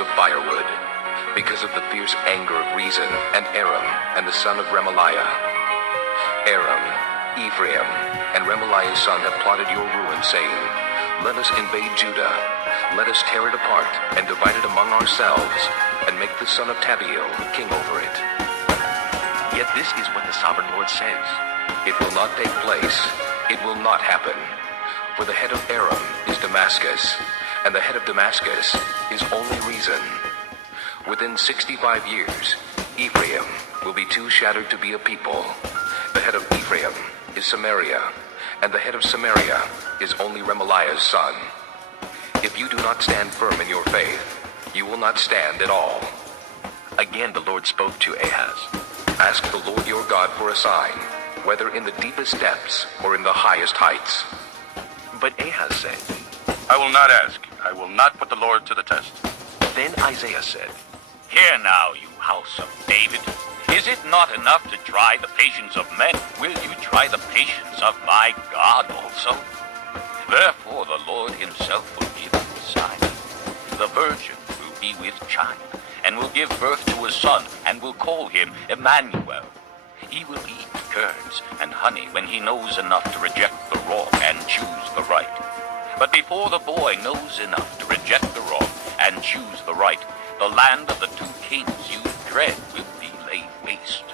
of firewood, because of the fierce anger of Rezin and Aram and the son of Remaliah. Aram, Ephraim, and Remaliah's son have plotted your ruin, saying, "Let us invade Judah. Let us tear it apart and divide it among ourselves, and make the son of Tabiel king over it." Yet this is what the sovereign Lord says. It will not take place. It will not happen. For the head of Aram is Damascus, and the head of Damascus is only Rezin. Within 65 years, Ephraim will be too shattered to be a people. The head of Ephraim is Samaria, and the head of Samaria is only Remaliah's son. If you do not stand firm in your faith, you will not stand at all. Again the Lord spoke to Ahaz. Ask the Lord your God for a sign, whether in the deepest depths or in the highest heights. But Ahaz said, "I will not ask. I will not put the Lord to the test." Then Isaiah said, Hear now, you house of David. Is it not enough to try the patience of men? Will you try the patience of my God also? Therefore the Lord himself will give you a sign. The virgin will be with child, and will give birth to a son, and will call him Emmanuel. He will eat curds and honey when he knows enough to reject the wrong and choose the right. But before the boy knows enough to reject the wrong and choose the right, the land of the two kings you dread will be laid waste.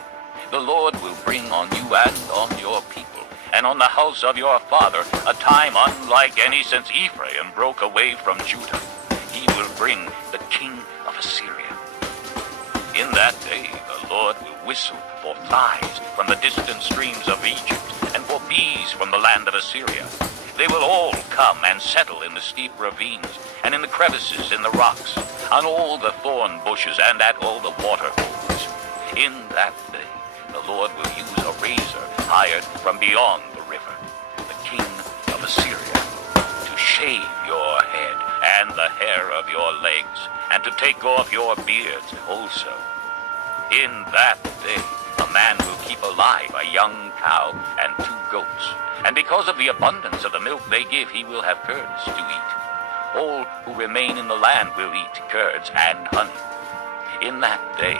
The Lord will bring on you and on your people, and on the house of your father, a time unlike any since Ephraim broke away from Judah. He will bring the king of Assyria. In that day the Lord will whistle for flies from the distant streams of Egypt, and for bees from the land of Assyria. They will all come and settle in the steep ravines, and in the crevices in the rocks, on all the thorn bushes and at all the water holes. In that day the Lord will use a razor hired from beyond the river, the king of Assyria, to shave your head and the hair of your legs, and to take off your beards also. In that day a man will keep alive a young cow and 2 goats, and because of the abundance of the milk they give, he will have curds to eat. All who remain in the land will eat curds and honey. In that day,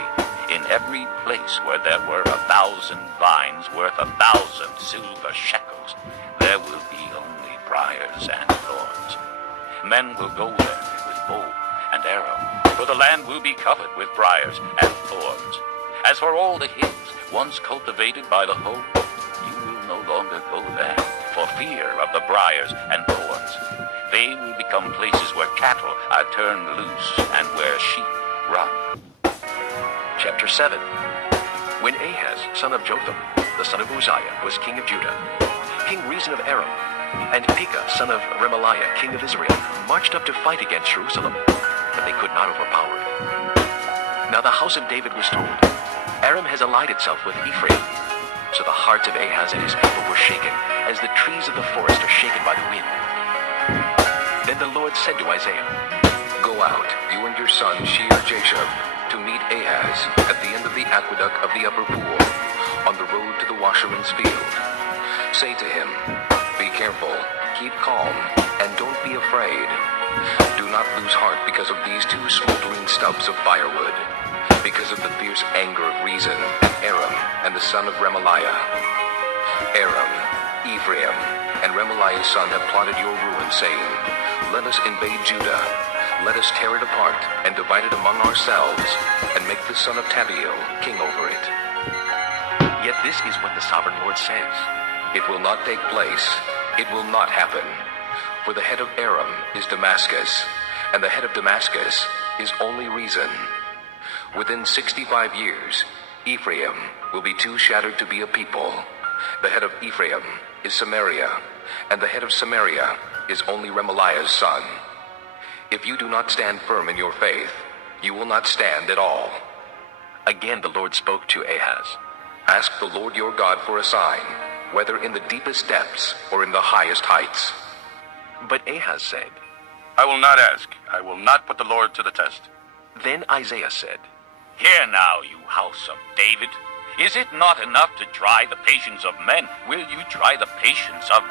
in every place where there were 1,000 vines worth 1,000 silver shekels, there will be only briars and thorns. Men will go there with bow and arrow, for the land will be covered with briars and thorns. As for all the hills once cultivated by the hoe, you will no longer go there, for fear of the briars and thorns. They will become places where cattle are turned loose and where sheep run. Chapter 7. When Ahaz, son of Jotham, the son of Uzziah, was king of Judah, King Rezin of Aram, and Pekah, son of Remaliah, king of Israel, marched up to fight against Jerusalem, but they could not overpower it. Now the house of David was told, Aram has allied itself with Ephraim. So the hearts of Ahaz and his people were shaken, as the trees of the forest are shaken by the wind. Then the Lord said to Isaiah, "Go out, you and your son Shear-Jashub, to meet Ahaz at the end of the aqueduct of the upper pool, on the road to the washerman's field. Say to him, be careful, keep calm, and don't be afraid. Do not lose heart because of these 2 smoldering stubs of firewood, because of the fierce anger of Rezin and Aram and the son of Remaliah. Aram, Ephraim, and Remaliah's son have plotted your ruin, saying, Let us invade Judah. Let us tear it apart and divide it among ourselves, and make the son of Tabiel king over it." Yet this is what the sovereign Lord says. It will not take place. It will not happen. For the head of Aram is Damascus, and the head of Damascus is only Rezin. Within 65 years, Ephraim will be too shattered to be a people. The head of Ephraim is Samaria, and the head of Samaria is only Remaliah's son. If you do not stand firm in your faith, you will not stand at all. Again the Lord spoke to Ahaz. Ask the Lord your God for a sign, whether in the deepest depths or in the highest heights. But Ahaz said, "I will not ask. I will not put the Lord to the test." Then Isaiah said, Hear now, you house of David. Is it not enough to try the patience of men? Will you try the patience of